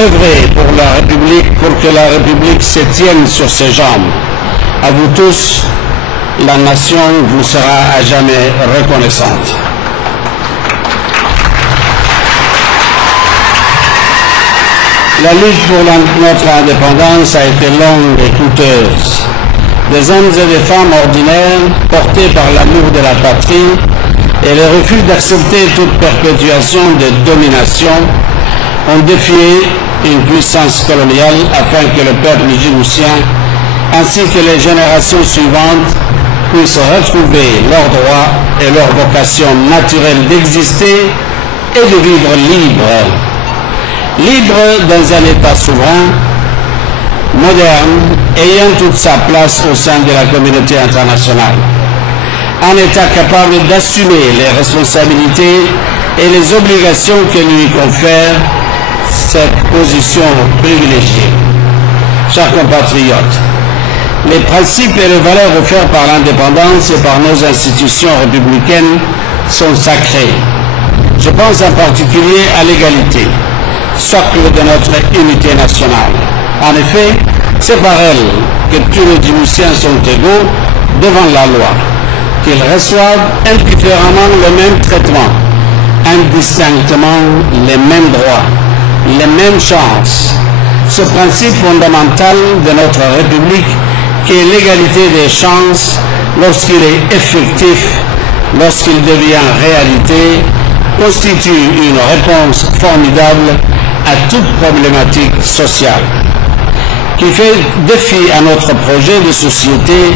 œuvrez pour la République, pour que la République se tienne sur ses jambes. À vous tous, la nation vous sera à jamais reconnaissante. La lutte pour notre indépendance a été longue et coûteuse. Des hommes et des femmes ordinaires, portés par l'amour de la patrie et le refus d'accepter toute perpétuation de domination, ont défié une puissance coloniale afin que le peuple djiboutien ainsi que les générations suivantes puissent retrouver leurs droits et leur vocation naturelle d'exister et de vivre libres. Libre dans un État souverain, moderne, ayant toute sa place au sein de la communauté internationale. Un État capable d'assumer les responsabilités et les obligations que lui confère cette position privilégiée. Chers compatriotes, les principes et les valeurs offerts par l'indépendance et par nos institutions républicaines sont sacrés. Je pense en particulier à l'égalité, socle de notre unité nationale. En effet, c'est par elle que tous les Djiboutiens sont égaux devant la loi, qu'ils reçoivent indifféremment le même traitement, indistinctement les mêmes droits, les mêmes chances. Ce principe fondamental de notre République, qui est l'égalité des chances, lorsqu'il est effectif, lorsqu'il devient réalité, constitue une réponse formidable à toute problématique sociale, qui fait défi à notre projet de société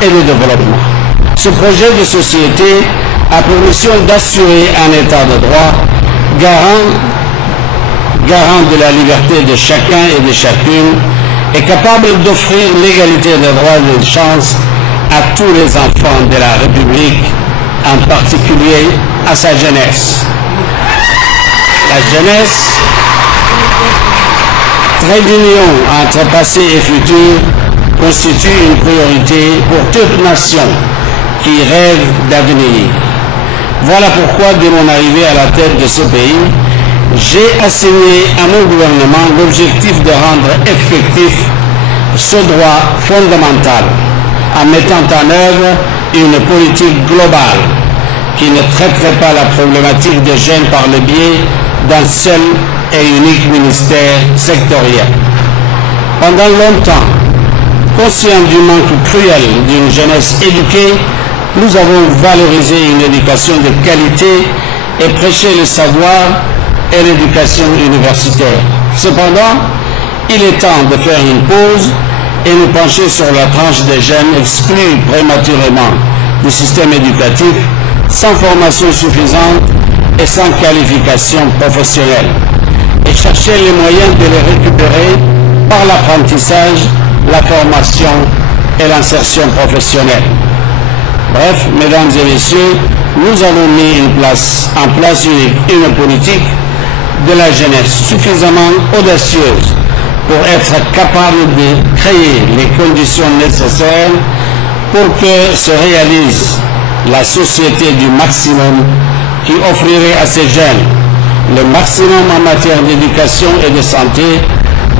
et de développement. Ce projet de société a pour mission d'assurer un état de droit garant de la liberté de chacun et de chacune et capable d'offrir l'égalité des droits et des chances à tous les enfants de la République, en particulier à sa jeunesse. La jeunesse, trait d'union entre passé et futur, constitue une priorité pour toute nation qui rêve d'avenir. Voilà pourquoi, dès mon arrivée à la tête de ce pays, j'ai assigné à mon gouvernement l'objectif de rendre effectif ce droit fondamental en mettant en œuvre une politique globale qui ne traiterait pas la problématique des jeunes par le biais d'un seul et unique ministère sectoriel. Pendant longtemps, conscients du manque cruel d'une jeunesse éduquée, nous avons valorisé une éducation de qualité et prêché le savoir et l'éducation universitaire. Cependant, il est temps de faire une pause et nous pencher sur la tranche des jeunes exclus prématurément du système éducatif, sans formation suffisante et sans qualification professionnelle, et chercher les moyens de les récupérer par l'apprentissage, la formation et l'insertion professionnelle. Bref, mesdames et messieurs, nous avons mis en place une politique de la jeunesse suffisamment audacieuse pour être capable de créer les conditions nécessaires pour que se réalise la société du maximum qui offrirait à ces jeunes le maximum en matière d'éducation et de santé,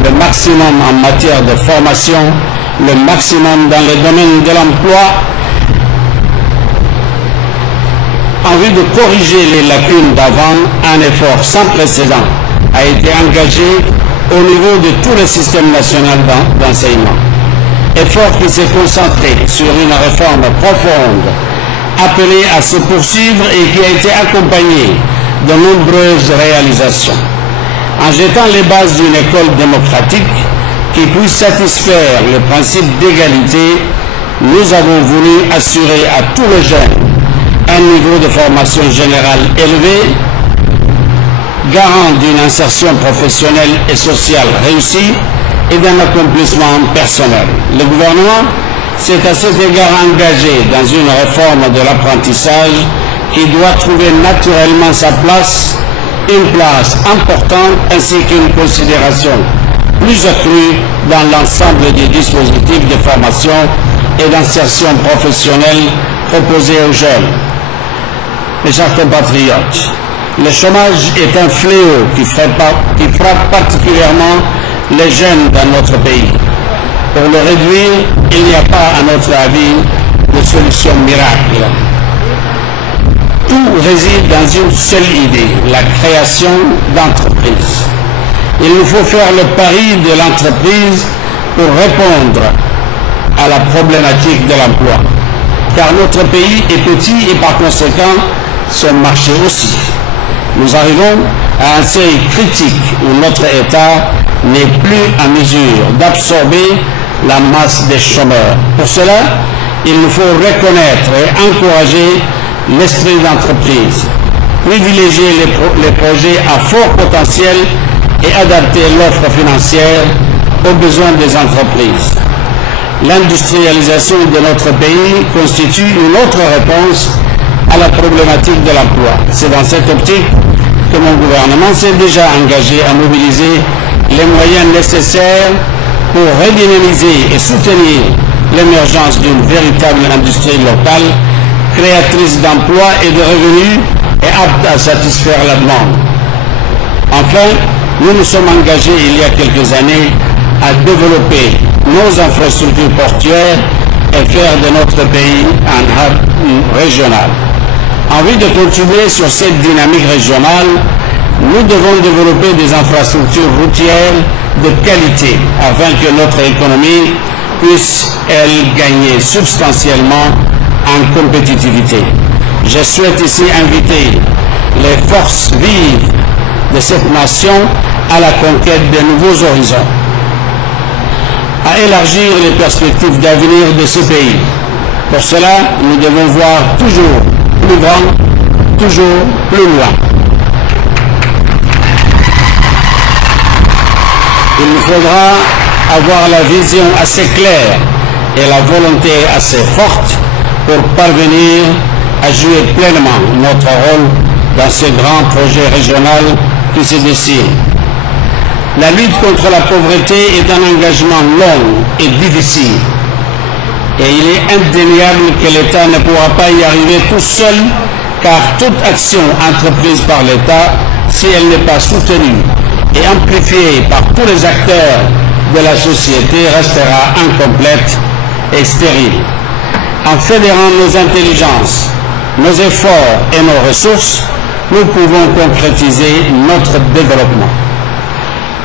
le maximum en matière de formation, le maximum dans le domaine de l'emploi, en vue de corriger les lacunes d'avant. Un effort sans précédent a été engagé au niveau de tout le système national d'enseignement. Effort qui s'est concentré sur une réforme profonde, appelée à se poursuivre et qui a été accompagnée de nombreuses réalisations. En jetant les bases d'une école démocratique qui puisse satisfaire le principe d'égalité, nous avons voulu assurer à tous les jeunes un niveau de formation générale élevé, garant d'une insertion professionnelle et sociale réussie et d'un accomplissement personnel. Le gouvernement s'est à cet égard engagé dans une réforme de l'apprentissage qui doit trouver naturellement sa place, une place importante ainsi qu'une considération plus accrue dans l'ensemble des dispositifs de formation et d'insertion professionnelle proposés aux jeunes. Mes chers compatriotes, Le chômage est un fléau qui frappe particulièrement les jeunes dans notre pays. Pour le réduire, il n'y a pas, à notre avis, de solution miracle. Tout réside dans une seule idée, la création d'entreprises. Il nous faut faire le pari de l'entreprise pour répondre à la problématique de l'emploi. Car notre pays est petit et par conséquent, son marché aussi. Nous arrivons à un seuil critique où notre État n'est plus en mesure d'absorber la masse des chômeurs. Pour cela, il nous faut reconnaître et encourager l'esprit d'entreprise, privilégier les projets à fort potentiel et adapter l'offre financière aux besoins des entreprises. L'industrialisation de notre pays constitue une autre réponse à la problématique de l'emploi. C'est dans cette optique que mon gouvernement s'est déjà engagé à mobiliser les moyens nécessaires pour redynamiser et soutenir l'émergence d'une véritable industrie locale, créatrice d'emplois et de revenus et apte à satisfaire la demande. Enfin, nous nous sommes engagés il y a quelques années à développer nos infrastructures portuaires et faire de notre pays un hub régional. En vue de contribuer sur cette dynamique régionale, nous devons développer des infrastructures routières de qualité afin que notre économie puisse, elle, gagner substantiellement en compétitivité. Je souhaite ici inviter les forces vives de cette nation à la conquête de nouveaux horizons, à élargir les perspectives d'avenir de ce pays. Pour cela, nous devons voir toujours plus grand, toujours plus loin. Il nous faudra avoir la vision assez claire et la volonté assez forte pour parvenir à jouer pleinement notre rôle dans ce grand projet régional qui se dessine. La lutte contre la pauvreté est un engagement long et difficile. Et il est indéniable que l'État ne pourra pas y arriver tout seul, car toute action entreprise par l'État, si elle n'est pas soutenue et amplifiée par tous les acteurs de la société, restera incomplète et stérile. En fédérant nos intelligences, nos efforts et nos ressources, nous pouvons concrétiser notre développement.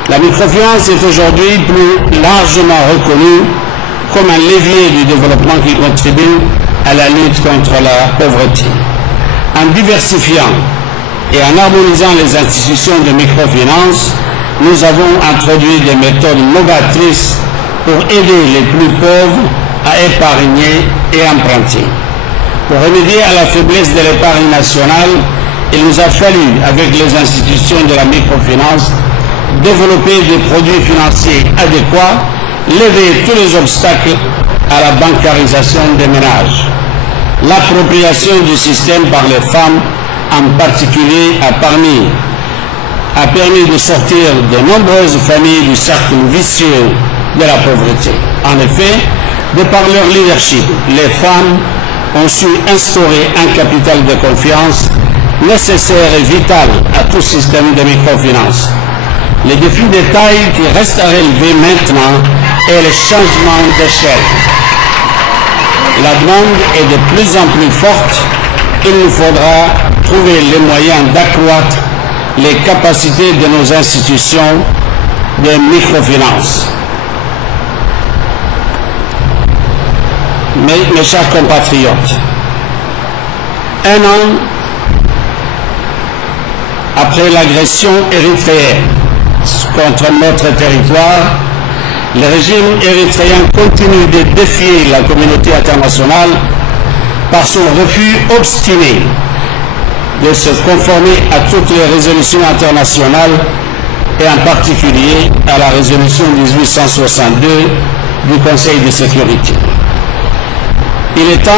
La microfinance est aujourd'hui plus largement reconnue comme un levier du développement qui contribue à la lutte contre la pauvreté. En diversifiant et en harmonisant les institutions de microfinance, nous avons introduit des méthodes novatrices pour aider les plus pauvres à épargner et emprunter. Pour remédier à la faiblesse de l'épargne nationale, il nous a fallu, avec les institutions de la microfinance, développer des produits financiers adéquats, lever tous les obstacles à la bancarisation des ménages. L'appropriation du système par les femmes, en particulier, a permis de sortir de nombreuses familles du cercle vicieux de la pauvreté. En effet, de par leur leadership, les femmes ont su instaurer un capital de confiance nécessaire et vital à tout système de microfinance. Le défi de taille qui reste à relever maintenant est le changement d'échelle. La demande est de plus en plus forte. Il nous faudra trouver les moyens d'accroître les capacités de nos institutions de microfinance. Mes chers compatriotes, un an après l'agression érythréenne contre notre territoire, le régime érythréen continue de défier la communauté internationale par son refus obstiné de se conformer à toutes les résolutions internationales et en particulier à la résolution 1862 du Conseil de sécurité. Il est temps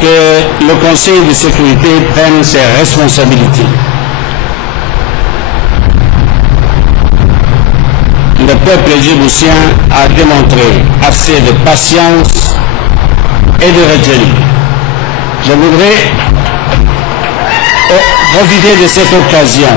que le Conseil de sécurité prenne ses responsabilités. Le peuple djiboutien a démontré assez de patience et de retenue. Je voudrais Profitez de cette occasion